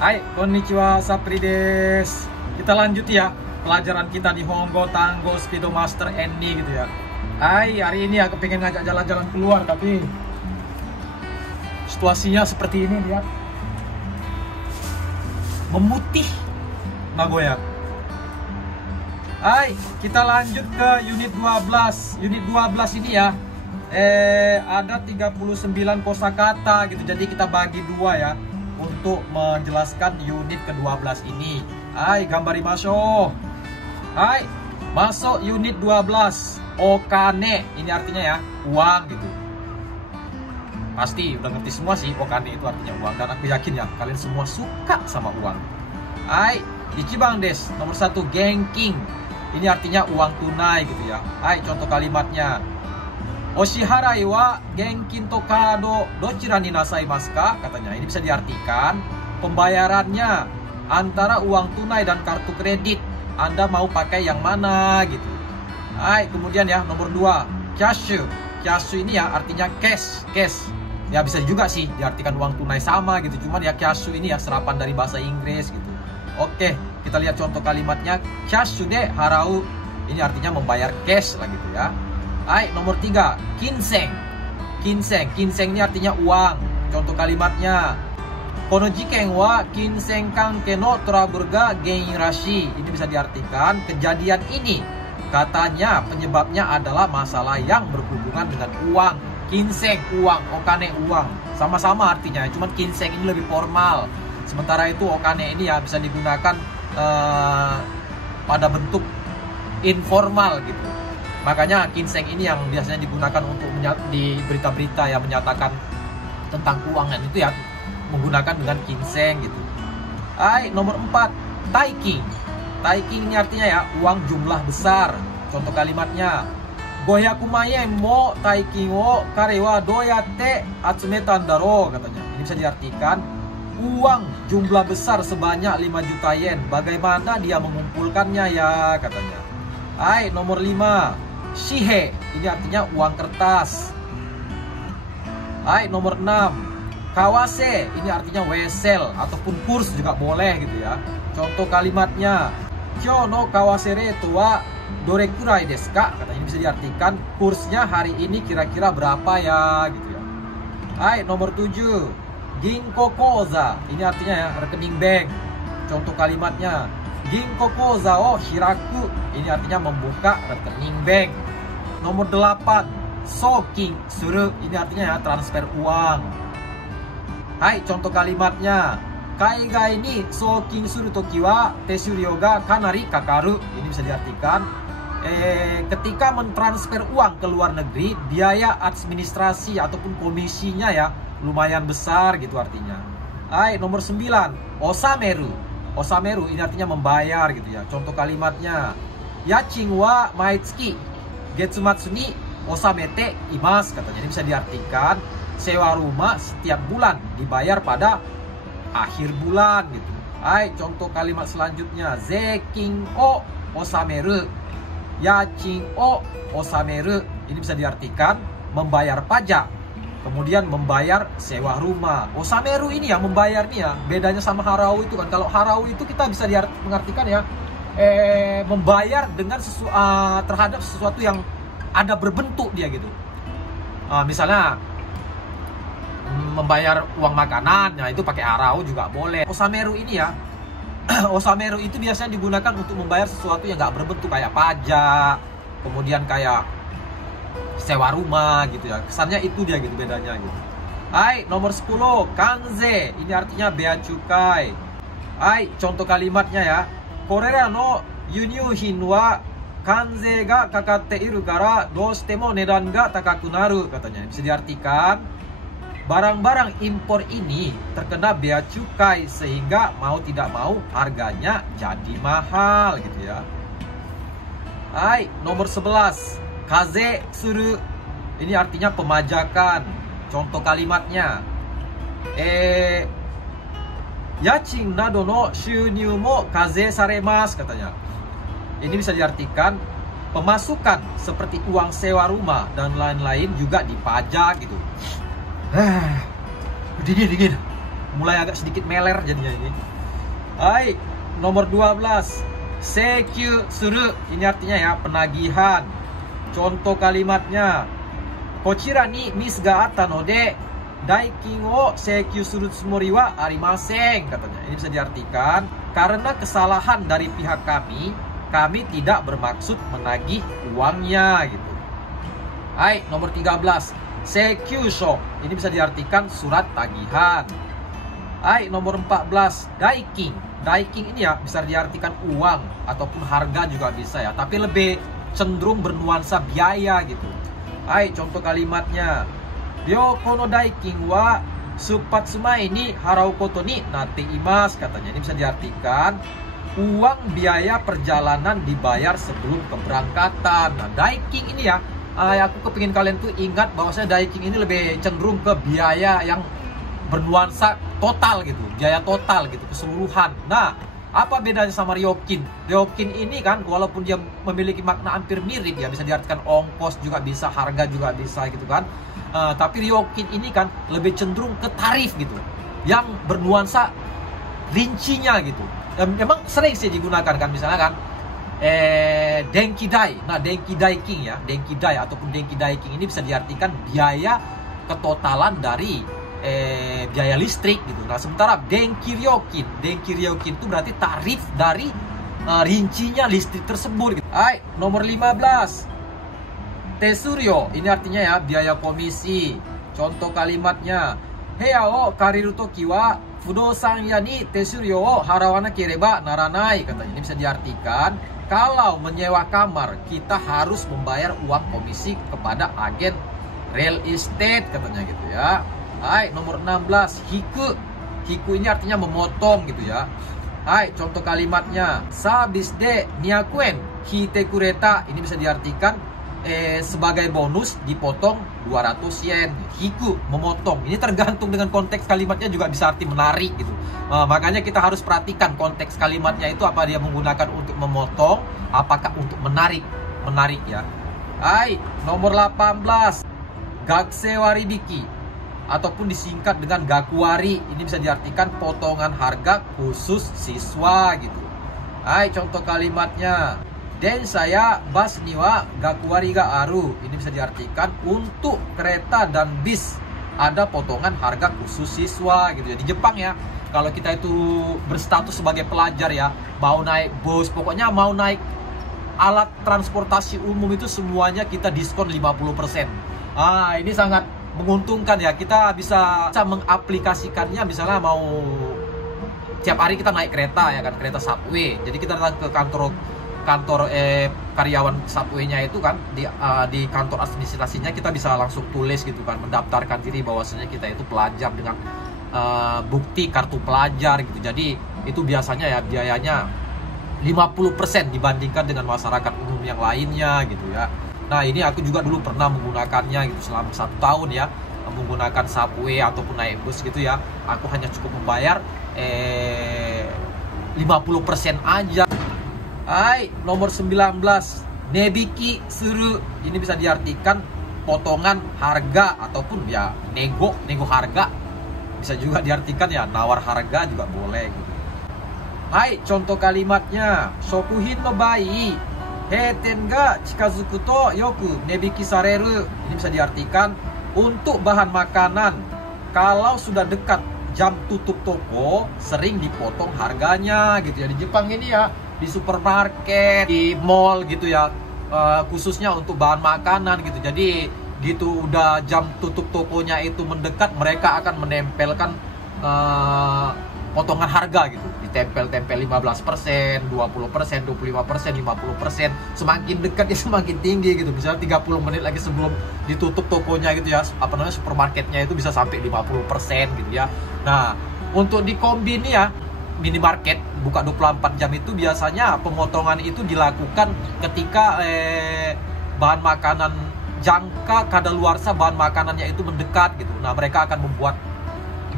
Hai, konnichiwa, Sapri desu. Kita lanjut ya pelajaran kita di Nihongo Tango Speedomaster ND gitu ya. Hai, hari ini aku pengen ngajak jalan-jalan keluar, tapi situasinya seperti ini, lihat. Memutih Nagoya. Hai, kita lanjut ke unit 12. Unit 12 ini ya, ada 39 kosakata gitu. Jadi kita bagi dua ya untuk menjelaskan unit ke-12 ini. Hai, gambarimashou. Hai, masuk unit 12. Okane, ini artinya ya uang gitu. Pasti udah ngerti semua sih, okane itu artinya uang, dan aku yakin ya kalian semua suka sama uang. Hai, ichiban desu, nomor 1 genking. Ini artinya uang tunai gitu ya. Hai, contoh kalimatnya. Oshiharai wa genkin to kado dochira ni nasaimasu ka? Katanya. Ini bisa diartikan pembayarannya antara uang tunai dan kartu kredit. Anda mau pakai yang mana gitu. Hai, kemudian ya nomor 2, kyashu. Kyashu ini ya artinya cash, cash. Ya bisa juga sih diartikan uang tunai sama gitu. Cuman ya kyashu ini ya serapan dari bahasa Inggris gitu. Oke, kita lihat contoh kalimatnya. Kyashu de harau. Ini artinya membayar cash lah gitu ya. Hai, nomor 3, kinseng. Kinseng, kinseng ini artinya uang. Contoh kalimatnya. Kono jiken wa kinseng kanke no trouble ga gein rashi. Ini bisa diartikan kejadian ini katanya penyebabnya adalah masalah yang berhubungan dengan uang. Kinseng, uang, okane, uang. Sama-sama artinya, cuman kinseng ini lebih formal. Sementara itu okane ini ya bisa digunakan pada bentuk informal gitu. Makanya kinseng ini yang biasanya digunakan untuk di berita-berita yang menyatakan tentang keuangan itu ya menggunakan dengan kinseng gitu. Hai, nomor 4, taiking. Taiking ini artinya ya uang jumlah besar. Contoh kalimatnya. 500 yen mo taiking wo kare wa doyatte atsumetan daro, katanya. Ini bisa diartikan uang jumlah besar sebanyak 5 juta yen. Bagaimana dia mengumpulkannya ya, katanya. Hai, nomor 5, shihe. Ini artinya uang kertas. Hai, nomor 6, kawase. Ini artinya wesel ataupun kurs juga boleh gitu ya. Contoh kalimatnya. Kyou no kawase rate wa dore kurai desu ka? Katanya. Ini bisa diartikan kursnya hari ini kira-kira berapa ya gitu ya. Hai, nomor 7, ginko koza. Ini artinya ya rekening bank. Contoh kalimatnya. Ginko koza o hiraku. Ini artinya membuka rekening bank. Nomor 8, soking suru. Ini artinya ya transfer uang. Hai, contoh kalimatnya. Kaigai ni soking suru toki wa tesuryo ga kanari kakaru. Ini bisa diartikan ketika mentransfer uang ke luar negeri, biaya administrasi ataupun komisinya ya lumayan besar gitu artinya. Hai, nomor 9, osameru. Osameru ini artinya membayar gitu ya. Contoh kalimatnya. Yachin wa maitsuki getsumatsu ni osamete imasu, katanya. Ini bisa diartikan sewa rumah setiap bulan dibayar pada akhir bulan gitu. Hai, contoh kalimat selanjutnya. Zeikin o osameru. Yachin o osameru. Ini bisa diartikan membayar pajak. Kemudian membayar sewa rumah. Osameru ini ya membayar nih ya. Bedanya sama harau itu kan. Kalau harau itu kita bisa mengartikan ya membayar dengan terhadap sesuatu yang ada berbentuk dia gitu. Misalnya membayar uang makanan, nah itu pakai arau juga boleh. Osameru ini ya, osameru itu biasanya digunakan untuk membayar sesuatu yang nggak berbentuk, kayak pajak, kemudian kayak sewa rumah gitu ya. Kesannya itu dia gitu, bedanya gitu. Hai, nomor 10, kanze. Ini artinya bea cukai. Hai, contoh kalimatnya ya. Korera no yunyuhin wa kanze ga kakatte iru kara doshite mo nedan ga takaku naru, katanya. Bisa diartikan, barang-barang impor ini terkena bea cukai sehingga mau tidak mau harganya jadi mahal gitu ya. Hai, nomor 11, kaze suru. Ini artinya pemajakan. Contoh kalimatnya, yachin nado no shūnyū mo kaze saremasu, katanya. Ini bisa diartikan pemasukan seperti uang sewa rumah dan lain-lain juga dipajak gitu. Dingin. Mulai agak sedikit meler jadinya ini. Hai, nomor 12, seikyu suru. Ini artinya ya penagihan. Contoh kalimatnya, kochira ni misu ga atta node daikin o seikyu suru tsumori wa arimasen, katanya. Ini bisa diartikan karena kesalahan dari pihak kami tidak bermaksud menagih uangnya gitu. Hai, nomor 13, sekyūsho. Ini bisa diartikan surat tagihan. Hai, nomor 14, daikin. Daikin ini ya bisa diartikan uang ataupun harga juga bisa ya, tapi lebih cenderung bernuansa biaya gitu. Hai, contoh kalimatnya, ryoko no daikin wa suppatsu mae ni harau koto ni natte imasu, katanya. Ini bisa diartikan uang biaya perjalanan dibayar sebelum keberangkatan. Nah, daikin ini ya, aku kepingin kalian tuh ingat bahwasanya daikin ini lebih cenderung ke biaya yang bernuansa total gitu, biaya total gitu, keseluruhan. Nah, apa bedanya sama ryokin? Ryokin ini kan walaupun dia memiliki makna hampir mirip ya, bisa diartikan ongkos juga bisa, harga juga bisa gitu kan. Tapi ryokin ini kan lebih cenderung ke tarif gitu, yang bernuansa rincinya gitu. Dan memang sering sih digunakan kan, misalnya kan denki dai. Nah, denki daikin ya, denki dai ataupun denki daikin ini bisa diartikan biaya ketotalan dari biaya listrik gitu. Nah, sementara denki ryokin itu berarti tarif dari rincinya listrik tersebut gitu. Hai, nomor 15, tesuryo. Ini artinya ya biaya komisi. Contoh kalimatnya, heya o kariru toki wa fudosan ya ni tesuryo o harawanakireba naranai, katanya. Ini bisa diartikan kalau menyewa kamar kita harus membayar uang komisi kepada agen real estate, katanya gitu ya. Hai, nomor 16, hiku. Hiku ini artinya memotong gitu ya. Hai, contoh kalimatnya, sabis de 200 yen hite kureta. Ini bisa diartikan sebagai bonus dipotong 200 yen. Hiku, memotong. Ini tergantung dengan konteks kalimatnya juga bisa arti menarik gitu. Makanya kita harus perhatikan konteks kalimatnya itu, apa dia menggunakan untuk memotong, apakah untuk menarik ya. Hai, nomor 18, gakusei waribiki ataupun disingkat dengan gakuwari. Ini bisa diartikan potongan harga khusus siswa gitu. Hai, contoh kalimatnya, densha ya bus ni wa gakuwari ga aru. Ini bisa diartikan untuk kereta dan bis ada potongan harga khusus siswa gitu ya. Di Jepang ya, kalau kita itu berstatus sebagai pelajar ya, mau naik bus, pokoknya mau naik alat transportasi umum itu semuanya kita diskon 50%. Ini sangat menguntungkan ya, kita bisa mengaplikasikannya. Misalnya mau tiap hari kita naik kereta ya kan, kereta subway, jadi kita datang ke kantor karyawan subway-nya itu kan, di kantor administrasinya kita bisa langsung tulis gitu kan, mendaftarkan diri bahwasanya kita itu pelajar dengan bukti kartu pelajar gitu. Jadi itu biasanya ya biayanya 50% dibandingkan dengan masyarakat umum yang lainnya gitu ya. Nah, ini aku juga dulu pernah menggunakannya gitu selama 1 tahun ya, menggunakan subway ataupun naik bus gitu ya. Aku hanya cukup membayar 50% aja. Hai, nomor 19, nebiki suru. Ini bisa diartikan potongan harga ataupun ya nego harga. Bisa juga diartikan ya nawar harga juga boleh gitu. Hai, contoh kalimatnya, shokuhin no bai heiten ga chikazuku to yoku nebiki sareru. Ini bisa diartikan untuk bahan makanan kalau sudah dekat jam tutup toko sering dipotong harganya gitu ya. Di Jepang ini ya, di supermarket, di mall gitu ya, khususnya untuk bahan makanan gitu. Jadi gitu udah jam tutup tokonya itu mendekat, mereka akan menempelkan potongan harga gitu, ditempel-tempel 15%, 20%, 25%, 50%. Semakin dekat ya semakin tinggi gitu. Misalnya 30 menit lagi sebelum ditutup tokonya gitu ya, apa namanya, supermarketnya itu bisa sampai 50% gitu ya. Nah, untuk di kombi ini ya, minimarket buka 24 jam itu biasanya pemotongan itu dilakukan ketika bahan makanan jangka kadaluarsa, bahan makanannya itu mendekat gitu. Nah, mereka akan membuat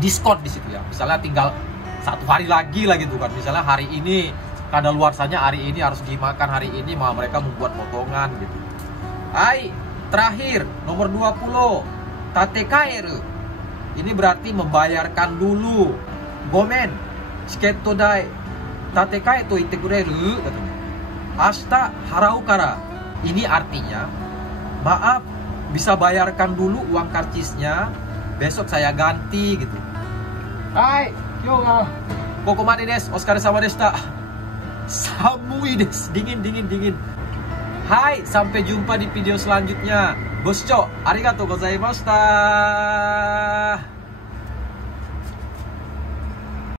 diskon di situ ya. Misalnya tinggal 1 hari lagi lah gitu kan. Misalnya hari ini kadaluarsanya, hari ini harus dimakan hari ini, maka mereka membuat potongan gitu. Hai, terakhir nomor 20, tatekaeru. Ini berarti membayarkan dulu. Gomen, chiketto dai tatekae to itte kureru katanya. Ashita harau kara. Ini artinya, maaf, bisa bayarkan dulu uang karcisnya, besok saya ganti gitu. Hai, yo ga kokomade desu. Otsukare-sama deshita. Samui desu. Dingin. Hai, sampai jumpa di video selanjutnya. Goshouchou arigatou gozaimashita.